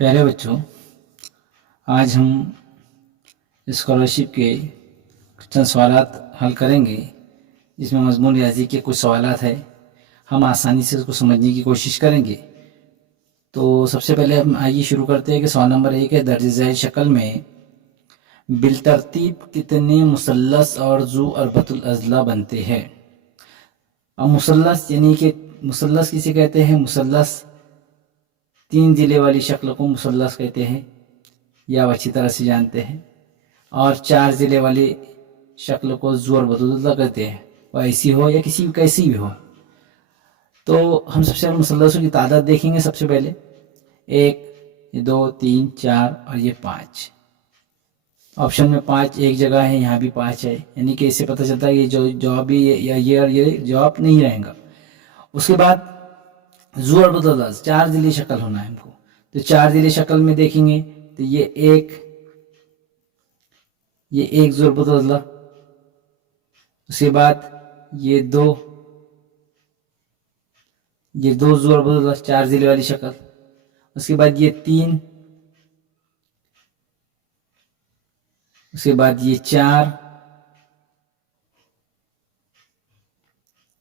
प्यारे बच्चों, आज हम स्कॉलरशिप के चंद सवालात हल करेंगे। इसमें मजमून रियाजी के कुछ सवालात है, हम आसानी से उसको समझने की कोशिश करेंगे। तो सबसे पहले हम आइए शुरू करते हैं कि सवाल नंबर 1 है, दर्ज झैल शक्ल में बिलतरतीब कितने मुसल्लस और जू अरबतुल अज़ला बनते हैं। अब मुसल्लस यानी कि मुसल्लस किसे कहते हैं? मुसल्लस 3 जिले वाली शक्ल को मुसल्लस कहते हैं, या आप अच्छी तरह से जानते हैं। और 4 जिले वाली शक्ल को जू अरबतुल अज़ला कहते हैं, वो ऐसी हो या किसी कैसी भी हो। तो हम सबसे पहले मुसल्लसों की तादाद देखेंगे। सबसे पहले 1, 2, 3, 4 और ये 5। ऑप्शन में 5 एक जगह है, यहाँ भी 5 है, यानी कि इससे पता चलता है कि जो जवाब भी ये और ये जवाब नहीं रहेगा। उसके बाद जू अरबतुल अज़ला 4 जिले शक्ल होना है हमको, तो 4 जिले शक्ल में देखेंगे तो ये एक जू अरबतुल अज़ला, उसके बाद ये दो जू अरबतुल अज़ला 4 जिले वाली शक्ल, उसके बाद ये 3, उसके बाद ये 4,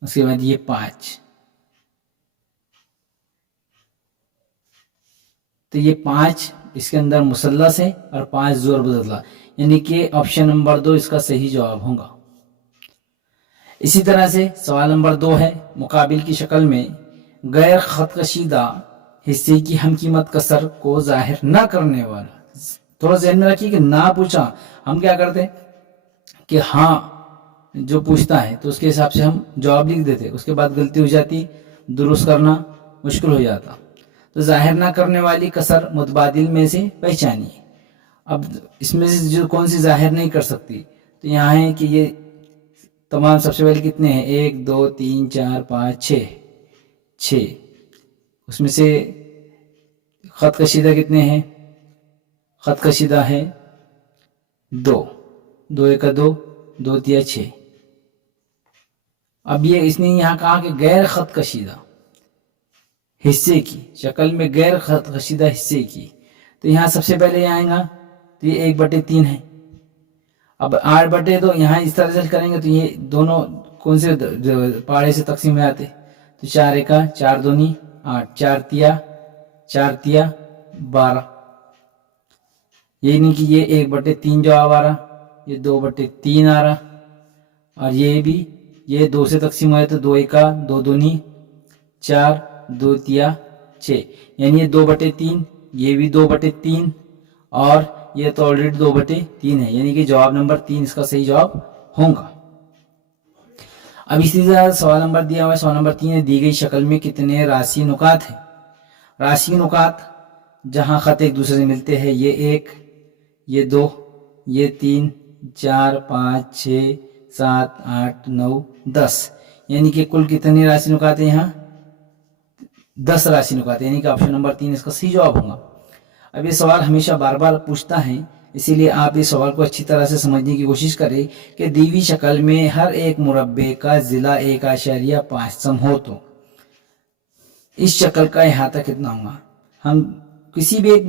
उसके बाद ये 5। तो ये 5 इसके अंदर मुसल्लस है और 5 जू अरबतुल अज़ला, यानी कि ऑप्शन नंबर 2 इसका सही जवाब होगा। इसी तरह से सवाल नंबर 2 है, मुकाबिल की शक्ल में गैर खतकशीदा हिस्से की हम कीमत कसर को जाहिर न करने वाला। थोड़ा ध्यान में रखिए कि ना पूछा, हम क्या करते कि हाँ जो पूछता है तो उसके हिसाब से हम जवाब लिख देते, उसके बाद गलती हो जाती, दुरुस्त करना मुश्किल हो जाता। तो जाहिर ना करने वाली कसर मुतबादिल में से पहचानिए। अब इसमें से जो कौन सी जाहिर नहीं कर सकती, तो यहाँ है कि ये तमाम सबसे पहले कितने हैं, 1, 2, 3, 4, 5, 6। उसमें से खत कशीदा कितने हैं? खत कशीदा है 2, 2 1 2, 2 3 6। अब ये इसने यहाँ कहा कि गैर खत कशीदा हिस्से की शक्ल में, गैर खत कशीदा हिस्से की, तो यहाँ सबसे पहले आएगा तो ये 1/3 है। अब 8/2 तो यहाँ इस तरह से करेंगे तो ये दोनों कौन से पहाड़े से तकसीम में आते, तो 4 1 4 2 8, 4 तिया 12। ये नहीं कि ये 1/3 जवाब आ रहा, ये 2/3 आ रहा, और ये भी ये 2 से तकसीम हुआ तो 2 1 2 2 4, 2 3 6, यानी ये 2/3, ये भी 2/3 और ये तो ऑलरेडी 2/3 है, यानी कि जवाब नंबर 3 इसका सही जवाब होगा। अब इसी तरह सवाल नंबर दिया हुआ है, सवाल नंबर 3 है, दी गई शक्ल में कितने राशि नुकात हैं। राशि नुकात जहां खत एक दूसरे से मिलते हैं, ये 1, ये 2, ये 3, 4 5 6 7 8 9 10, यानी कि कुल कितनी राशि नुकात है यहाँ? 10 राशि नुकात, यानी कि ऑप्शन नंबर 3 इसका सही जवाब होगा। अब ये सवाल हमेशा बार बार पूछता है, इसीलिए आप इस सवाल को अच्छी तरह से समझने की कोशिश करें कि दी हुई शक्ल में हर एक मुरब्बे का जिला 1.5 सम हो तो इस शक्ल का अहाता कितना होगा। हम किसी भी एक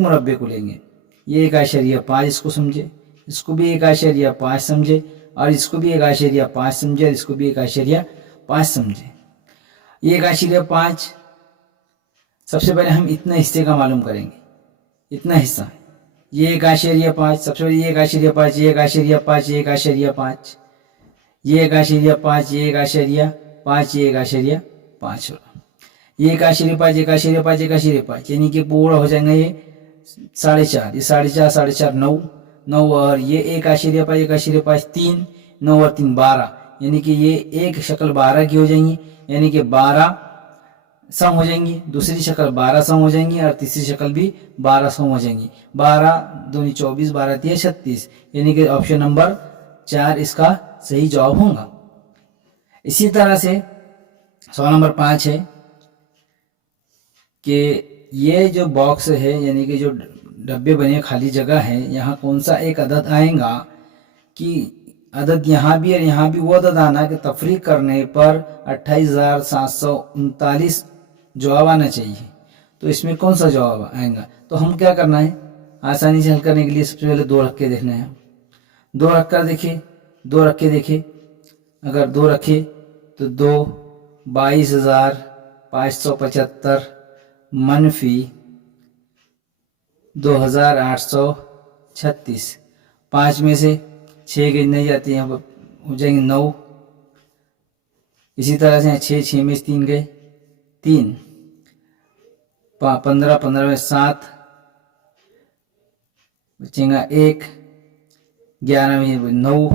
मुरब्बे को लेंगे, ये 1.5 इसको समझे, इसको भी 1.5 समझे, और इसको भी 1.5 समझे, और इसको भी 1.5 समझे। ये 1.5 सबसे पहले हम इतना हिस्से का मालूम करेंगे, इतना हिस्सा, ये 1.5 सबसे पहले, ये 1.5, ये 1.5, ये 1.5, ये 1.5, ये 1.5, ये 1.5, ये 1.5, 1.5, यानी कि पूरा हो जाएगा ये 4.5, ये 4.5, 9, और ये 1.5, 3, 9 और 3 12, यानी कि ये एक शक्ल 12 की हो जाएंगी, यानी कि 12 सम हो जाएंगी, दूसरी शक्ल 12 सम हो जाएंगी, और तीसरी शक्ल भी 12 सम हो जाएंगी। 12 दूनी 24, 12 तिया 36, यानी कि ऑप्शन नंबर 4 इसका सही जवाब होगा। इसी तरह से सवाल नंबर 5 है कि ये जो बॉक्स है, यानी कि जो डब्बे बने खाली जगह है, यहाँ कौन सा एक अदद आएगा कि अदद यहाँ भी और यहाँ भी वो अदद आना कि तफरीक करने पर 28,739 जवाब आना चाहिए। तो इसमें कौन सा जवाब आएगा। तो हम क्या करना है, आसानी से हल करने के लिए सबसे पहले दो रख के देखना है। दो रख के देखे, अगर दो रखे तो 22,575 मनफी 2,836, 5 में से 6 गई नहीं जाती हैं, हो जाएंगे 9। इसी तरह से 6 में से 3 गए 3, 15 में 7 बचेगा 1, 11 में 9,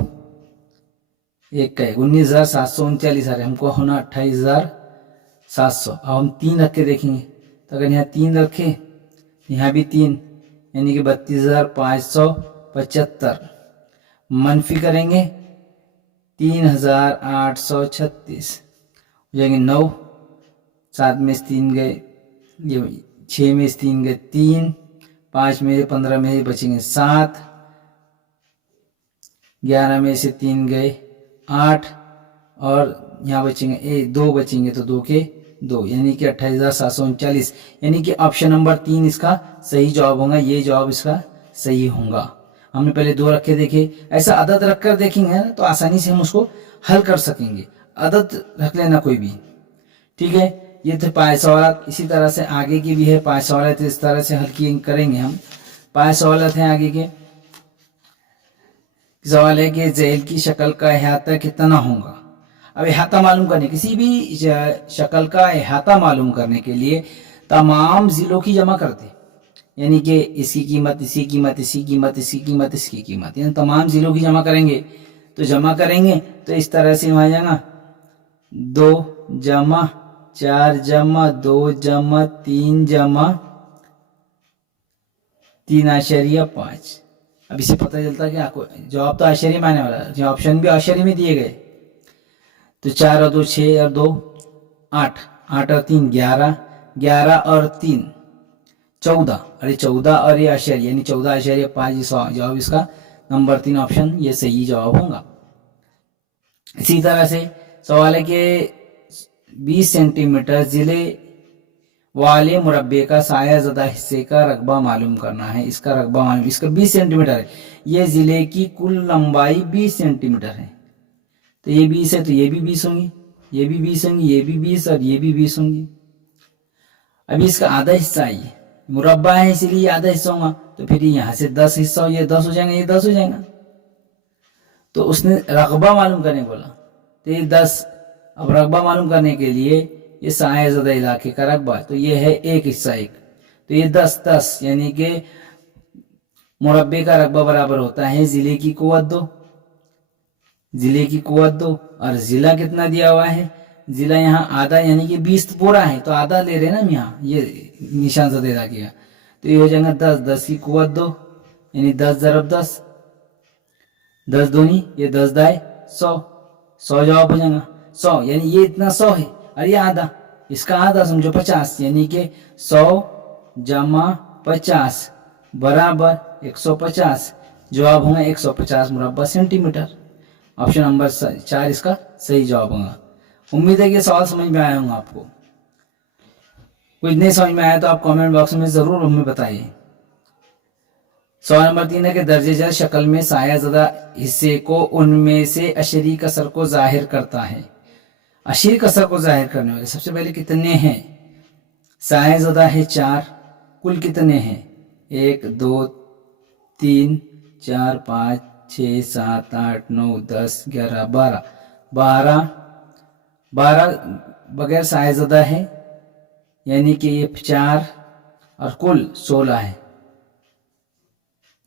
1 का 19,739 आ रहे, हमको होना 28,700। अब हम 3 रख के देखेंगे, तो अगर यहाँ 3 रखे, यहाँ भी 3, यानी कि 32,575 मनफी करेंगे 3,836, हो जाएंगे 9, 7 में से 3 गए, ये 6 में से 3 गए 3, 5 में से 15 में से बचेंगे 7, 11 में से 3 गए 8, और यहाँ बचेंगे 2 बचेंगे, तो 2 के 2, यानी कि 28,739, यानी कि ऑप्शन नंबर 3 इसका सही जवाब होगा। ये जवाब इसका सही होगा। हमने पहले 2 रख के देखे, ऐसा अदद रख कर देखेंगे तो आसानी से हम उसको हल कर सकेंगे। अदद रख लेना कोई भी, ठीक है। ये थे 5 सवाल। इसी तरह से आगे की भी है 5 सवाल, तो इस तरह से हल करेंगे हम। 5 सवाल हैं आगे के। सवाल है कि जेल की शक्ल का अहाता कितना होगा। अब अहाता मालूम करने, किसी भी शक्ल का अहाता मालूम करने के लिए तमाम जिलों की जमा करते, यानी कि इसकी कीमत, इसकी कीमत, इसकी कीमत, इसकी कीमत, इसकी कीमत, यानी तमाम जिलों की जमा करेंगे। तो जमा करेंगे तो इस तरह से वहाँ जाएगा 2 जमा 4 जमा 2 जमा 3 जमा 3.5। अब इसे पता चलता है कि आपको जवाब तो आश्चर्य में आने वाला है, ऑप्शन भी आश्चर्य में दिए गए। तो 4 और 2 6 और 2 8, 8 और 3 11, 11 और 3 14, अरे 14 और ये आश्चर्य, यानी 14.5 जवाब इसका नंबर 3 ऑप्शन ये सही जवाब होगा। इसी तरह से सवाल है कि 20 सेंटीमीटर जिले वाले मुरब्बे का साया ज़दा हिस्से का रकबा मालूम करना है। इसका रकबा मालूम, इसका 20 सेंटीमीटर है। ये जिले की कुल लंबाई 20 सेंटीमीटर है। तो ये 20 है, तो ये भी 20 होंगी, ये भी 20 होंगी, ये भी 20 और ये भी 20 होंगी। अभी इसका आधा हिस्सा है, ये मुरब्बा है इसलिए आधा हिस्सा होगा। तो फिर यहाँ से 10 हिस्सा हो, ये 10 हो जाएगा, ये 10 हो जाएगा। तो उसने रकबा मालूम करने बोला, तो ये 10। अब रकबा मालूम करने के लिए ये साया ज़दा इलाके का रकबा, तो ये है 1 हिस्सा 1, तो ये 10, यानी कि मुरब्बे का रकबा बराबर होता है जिले की कुव्वत 2, जिले की कुव्वत 2। और जिला कितना दिया हुआ है, जिला यहाँ आधा, यानी कि 20 पूरा है, तो आधा ले रहे ना हम यहाँ, ये निशान ज़दा इलाके का। तो ये हो जाएगा 10, 10 की कुव्वत 2, यानी 10 ज़रब 10, 10 दूनी, ये 10 दाए 100, 100 जवाब हो जाएगा। 100 यानी ये इतना 100 है, और ये आधा, इसका आधा समझो 50, यानी कि 100 जमा 50 बराबर 150। जवाब होगा 150 मुरब्बा सेंटीमीटर। ऑप्शन नंबर 4 इसका सही जवाब होगा। उम्मीद है कि सवाल समझ में आया होगा आपको। कुछ नहीं समझ में आया तो आप कमेंट बॉक्स में जरूर हमें बताइए। सवाल नंबर 3 है कि दर्जेदार शक्ल में साया ज़दा हिस्से को उनमें से अशरी कसर को जाहिर करता है। अशरी कसर को जाहिर करने वाले सबसे पहले कितने हैं। साया ज़दा है 4, कुल कितने हैं 1 2 3 4 5 6 7 8 9 10 11 12 बगैर साया ज़दा है, यानी कि ये 4 और कुल 16 है।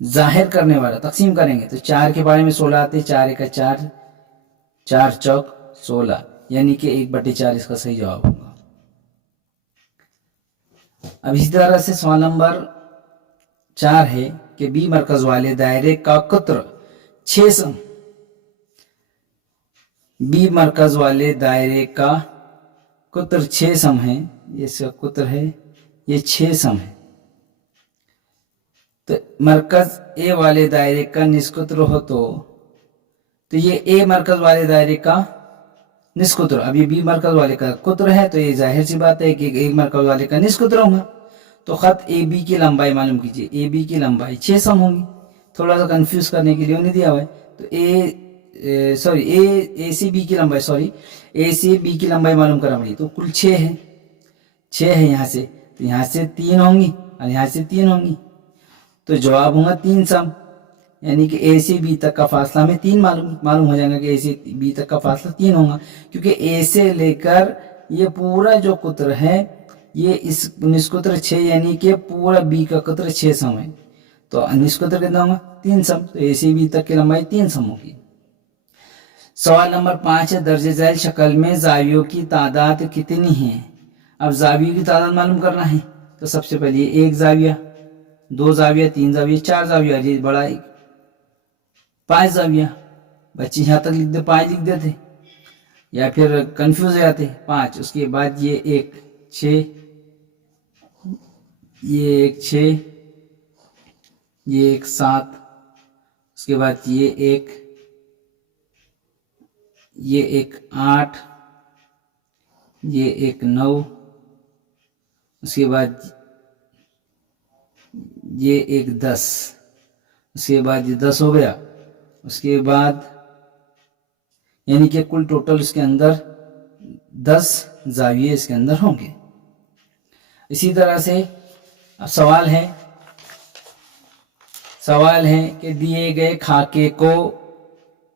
जाहिर करने वाला तकसीम करेंगे तो 4 के बारे में 16 आते, 4 1 4, 4 चौक 16, यानी कि 1/4 इसका सही जवाब होगा। अब इसी तरह से सवाल नंबर 4 है कि बी मरकज वाले दायरे का कुत्र 6 सम, बी मरकज वाले दायरे का कुत्र 6 सम है, ये इसका कुत्र है, ये 6 सम है। तो मरकज ए वाले दायरे का निस्कुत्र हो तो ये ए मरकज वाले दायरे का निस्कुत्र। अब ये बी मरकज वाले का कुत्र है, तो ये जाहिर सी बात है कि ए मरकज वाले का निस्कुत्र होगा। तो खत ए बी की लंबाई मालूम कीजिए, ए बी की लंबाई 6 सम होगी। थोड़ा सा कंफ्यूज करने के लिए उन्हें दिया हुआ है। तो ए सी बी की लंबाई, ए से बी की लंबाई मालूम करना पड़ी, तो कुल 6 है, 6 है यहाँ से, तो यहाँ से 3 होंगी और यहाँ से 3 होंगी, तो जवाब होगा 3 सम। यानी कि ए से बी तक का फासला हमें 3 मालूम हो जाएगा कि ए से बी तक का फासला 3 होगा, क्योंकि ए से लेकर ये पूरा जो कुत्र है ये इस निष्कुत्र 6 यानी कि पूरा बी का कुत्र 6 सम है, तो निष्कुत्र कितना होगा 3 सम, तो ए से बी तक की लंबाई 3 सम होगी। सवाल नंबर 5 है, दर्ज झैल शक्ल में जावियों की तादाद कितनी है। अब जावियों की तादाद मालूम करना है, तो सबसे पहले 1 जाविया, 2 जाविया, 3 जाविया, 4 जाविया, ये बड़ा 5 जाविया। बच्चे यहाँ तक लिख दे 5 लिख देते या फिर कंफ्यूज हो जाते 5। उसके बाद ये 1 6, ये 1 6, ये 1 7, उसके बाद ये 1, ये 1 8, ये 1 9, उसके बाद ये 1 10, उसके बाद ये 10 हो गया। उसके बाद यानी कि कुल टोटल इसके अंदर 10 जाविये इसके अंदर होंगे। इसी तरह से अब सवाल है कि दिए गए खाके को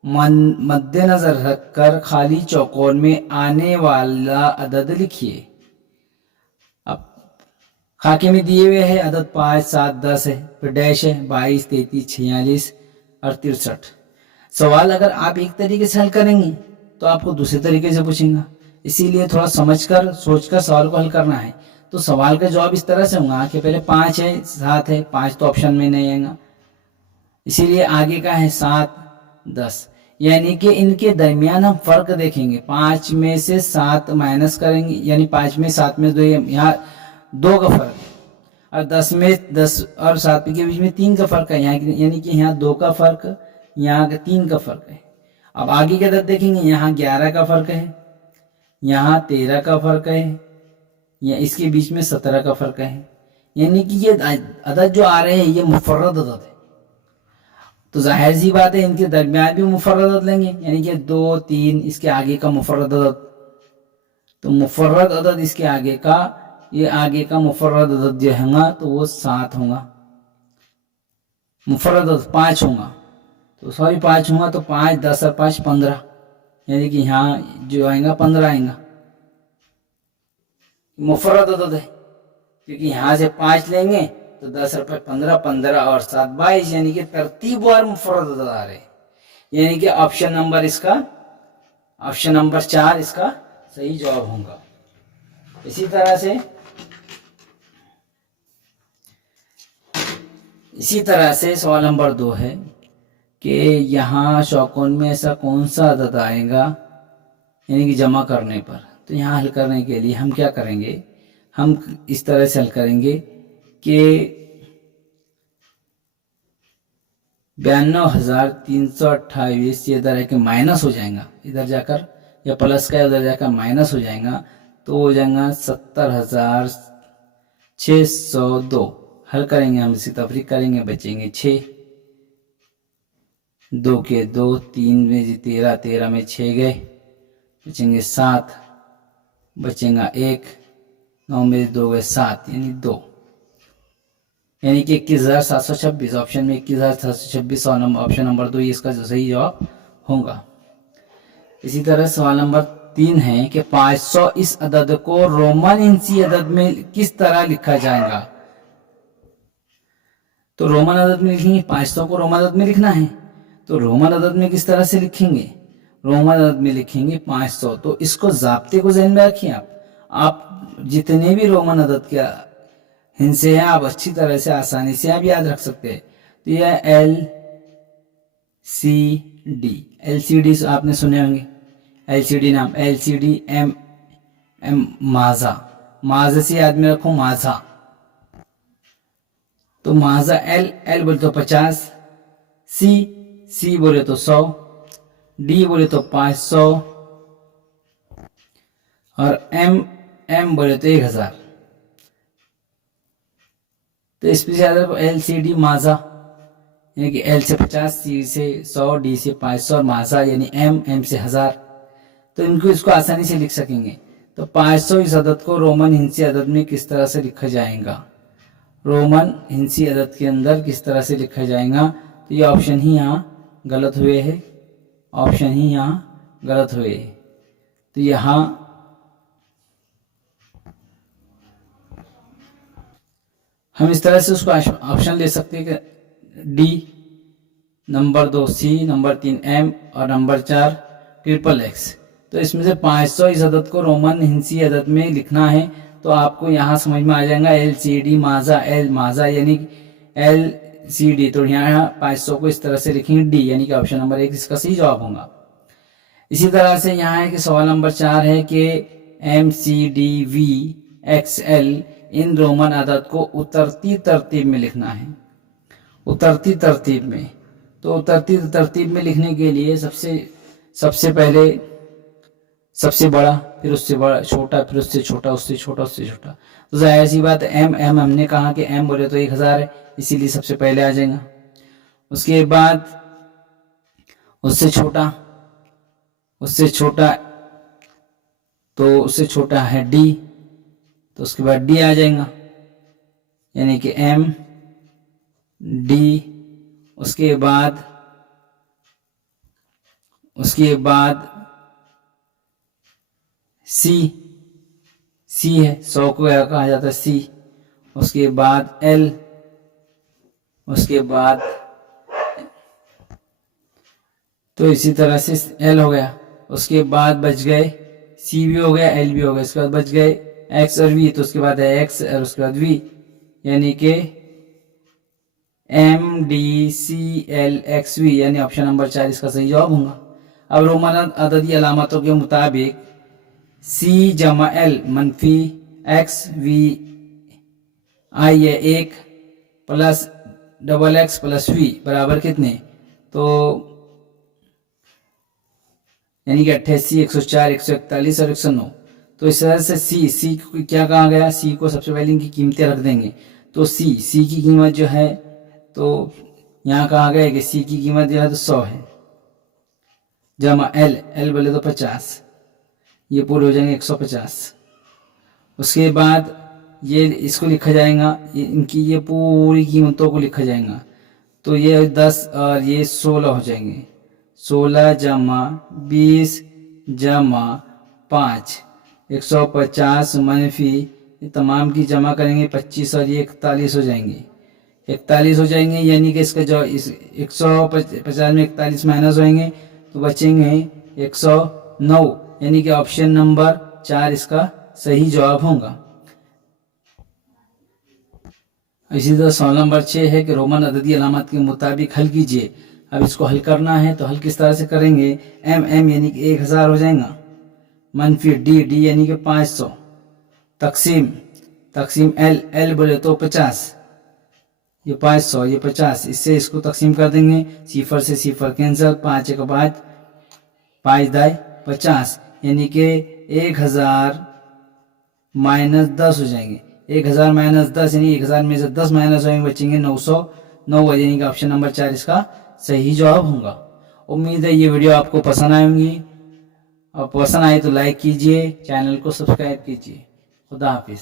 मद्देनजर रखकर खाली चौकोर में आने वाला अदद लिखिए। अब खाके में दिए हुए है अदद 5 7 10 है, फिर डैश है 22 33 46 और 63। सवाल अगर आप एक तरीके से हल करेंगे तो आपको दूसरे तरीके से पूछेंगे, इसीलिए थोड़ा समझकर सोचकर सवाल को हल करना है। तो सवाल का जवाब इस तरह से होगा कि पहले 5 है 7 है, 5 तो ऑप्शन में नहीं आएगा, इसीलिए आगे का है 7 10, यानी कि इनके दरमियान हम फर्क देखेंगे। 5 में से 7 माइनस करेंगे, यानी 5 में 7 में 2, यहाँ 2 का फर्क है, और 10 में 10 और 7 के बीच में 3 का फर्क है, यहाँ यानी कि यहाँ 2 का फर्क, यहाँ 3 का फर्क है। अब आगे के अदद देखेंगे, यहाँ 11 का फर्क है, यहाँ 13 का फर्क है, या इसके बीच में 17 का फर्क है, यानी कि ये अदद जो आ रहे हैं ये मुफर्रद अदद है। तो जाहिर सी बात है इनके दरमियान भी मुफर्रद अदद लेंगे, यानी कि 2 3 इसके आगे का मुफर्रद अदद, तो मुफर्रद अदद इसके आगे का, ये आगे का मुफर्रद अदद जो होगा तो वो 7 होगा। मुफर्रद अदद 5 होगा, तो 5 होगा, तो 5 10 और 5 15, यानी कि यहाँ जो आएगा 15 आएगा। मुफर्रद अदद है क्योंकि यहाँ से 5 लेंगे तो 10 रुपये 15, 15 और 7 22, यानी कि तरतीबवार मुफर्रद अदद आ रहे, यानी कि ऑप्शन नंबर 4 इसका सही जवाब होगा। इसी तरह से सवाल नंबर 2 है कि यहाँ चौकोन में ऐसा कौन सा अदद आएगा, यानी कि जमा करने पर। तो यहाँ हल करने के लिए हम क्या करेंगे, हम इस तरह से हल करेंगे कि 92,328 ये इधर है कि माइनस हो जाएगा, इधर जाकर या प्लस का उधर जाकर माइनस हो जाएगा, तो हो जाएगा 70,602। हल करेंगे हम, इसी तफरीक करेंगे, बचेंगे 6, 2 के 2, 3 में 13, 13 में 6 गए, बचेंगे 7, बचेगा 1, 9 में 2 गए 7, यानी 2, यानी कि 21,726। ऑप्शन में 21,726 और ऑप्शन नंबर 2 इसका सही जवाब होगा। इसी तरह सवाल नंबर 3 है कि 500 इस अदद को रोमन इंची अदद में किस तरह लिखा जाएगा। तो रोमन अदद में लिखेंगे, 500 को रोमन अदद में लिखना है, तो रोमन अदद में किस तरह से लिखेंगे, रोमन अदद में लिखेंगे 500। तो इसको ज़ाब्ते को ज़हन में रखिए, आप जितने भी रोमन अदद के हिस्से हैं आप अच्छी तरह से आसानी से आप याद रख सकते हैं। तो यह LCD आपने सुने होंगे, LCD नाम, LCD M माजा से याद में रखो, माजा। तो माजा L बोले तो 50, C बोले तो 100, D बोले तो 500 और M बोले तो 1000। तो इसमें अदद LCD माजा यानी कि L से 50, C से 100, D से 500 और माजा यानी M से 1000। तो इनको इसको आसानी से लिख सकेंगे। तो 500 इस अदद को रोमन हिंसी अदद में किस तरह से लिखा जाएगा, रोमन हिंसी अदद के अंदर किस तरह से लिखा जाएगा। तो ये ऑप्शन ही यहाँ गलत हुए है, ऑप्शन ही यहाँ गलत हुए है। तो यहाँ हम इस तरह से उसको ऑप्शन ले सकते हैं कि D, number 2 C, number 3 M और नंबर 4 XXX। तो इसमें से 500 इस अदद को रोमन हिंसी अदद में लिखना है। तो आपको यहाँ समझ में आ जाएगा LCD माजा, L माजा यानी LCD। तो यहाँ 500 को इस तरह से लिखेंगे D यानी कि ऑप्शन नंबर 1 इसका सही जवाब होगा। इसी तरह से यहाँ है कि सवाल नंबर 4 है कि MCDVXL इन रोमन अदद को उतरती तरतीब में लिखना है, उतरती तरतीब में। तो उतरती तरतीब में लिखने के लिए सबसे पहले सबसे बड़ा, फिर उससे बड़ा, छोटा, फिर उससे छोटा, उससे छोटा, उससे छोटा। तो जाहिर सी बात है M हमने कहा कि M बोले तो 1000 है, इसीलिए सबसे पहले आ जाएगा। उसके बाद उससे छोटा, उससे छोटा, तो उससे छोटा है D, तो उसके बाद D आ जाएगा यानी कि M D। उसके बाद C है, 100 को कहा जाता है C। उसके बाद L, उसके बाद तो इसी तरह से L हो गया। उसके बाद बच गए C भी हो गया, L भी हो गया। इसके बाद बच गए X और V, तो उसके बाद है X और उसके बाद V यानी कि MDCLXV यानी ऑप्शन नंबर 4 इसका सही जवाब होगा। अब रोमन अददी अलामतों के मुताबिक C जमा L मनफी XV I है 1 प्लस XX प्लस V बराबर कितने, तो यानी कि 88, 104, 141 और 109। तो इस तरह से C को क्या कहा गया, C को सबसे पहले इनकी कीमतें रख देंगे। तो C की कीमत जो है, तो यहाँ कहा गया है कि C की कीमत जो है तो 100 है, जमा L बोले तो 50, ये पूरे हो जाएंगे 150। उसके बाद ये इसको लिखा जाएगा, इनकी ये पूरी कीमतों को लिखा जाएगा। तो ये 10 और ये 16 हो जाएंगे, 16 जमा 20 जमा 5, 150 मनफी ये तमाम की जमा करेंगे 25 और ये 41 हो जाएंगे, 41 हो जाएंगे। यानी कि इसका जो इस 150 में 41 माइनस होंगे तो बचेंगे 109 यानी कि ऑप्शन नंबर 4 इसका सही जवाब होगा। इसी तरह सवाल नंबर 6 है कि रोमन अददी अलामत के मुताबिक हल कीजिए। अब इसको हल करना है तो हल किस तरह से करेंगे, M यानी कि 1000 हो जाएगा, मनफी D यानी कि 500, तकसीम L बोले तो 50, ये 500 ये 50, इससे इसको तकसीम कर देंगे, सिफर से सिफर कैंसिल, 5 एक 5, 5 दाई 50 यानी कि 1000 माइनस 10 हो जाएंगे, 1000 माइनस 10 यानी 1000 में से 10 माइनस होंगे, बचेंगे 909 यानी कि ऑप्शन नंबर 4 इसका सही जवाब होगा। उम्मीद है ये वीडियो आपको पसंद आएंगी, और पसंद आए तो लाइक कीजिए, चैनल को सब्सक्राइब कीजिए। खुदा हाफिज।